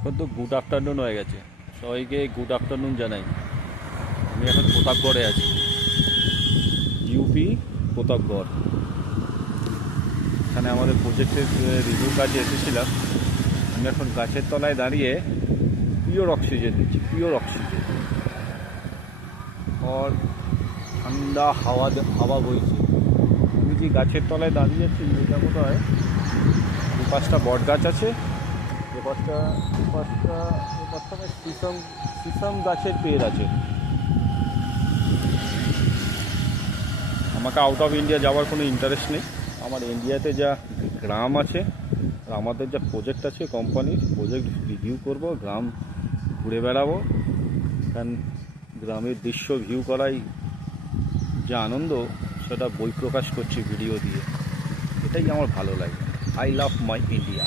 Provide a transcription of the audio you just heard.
এখন তো good afternoon হয়ে গেছে, সবাইকে গুড আফটারনুন জানাই। আমি এখন প্রতাপগড়ে আছি, ইউপি প্রতাপগড়। এখানে আমাদের প্রজেক্টের রিভিউ কাজে এসেছিলাম। আমি এখন গাছের তলায় দাঁড়িয়ে পিওর অক্সিজেন নিচ্ছি, পিওর অক্সিজেন। আর ঠান্ডা হাওয়া বইছে। আমি যে গাছের তলায় দাঁড়িয়েছি এটা বোধ হয় 2-5টা বট গাছ আছে, এ পাঁচটা সিসম গাছের পেড় আছে। আমাকে আউট অফ ইন্ডিয়া যাওয়ার কোনো ইন্টারেস্ট নেই। আমার ইন্ডিয়াতে যা গ্রাম আছে আর আমাদের যা প্রজেক্ট আছে, কোম্পানির প্রজেক্ট রিভিউ করব, গ্রাম ঘুরে বেড়াবো। কারণ গ্রামের দৃশ্য ভিউ করাই যে আনন্দ, সেটা বই প্রকাশ করছি ভিডিও দিয়ে। এটাই আমার ভালো লাগে। I love my India.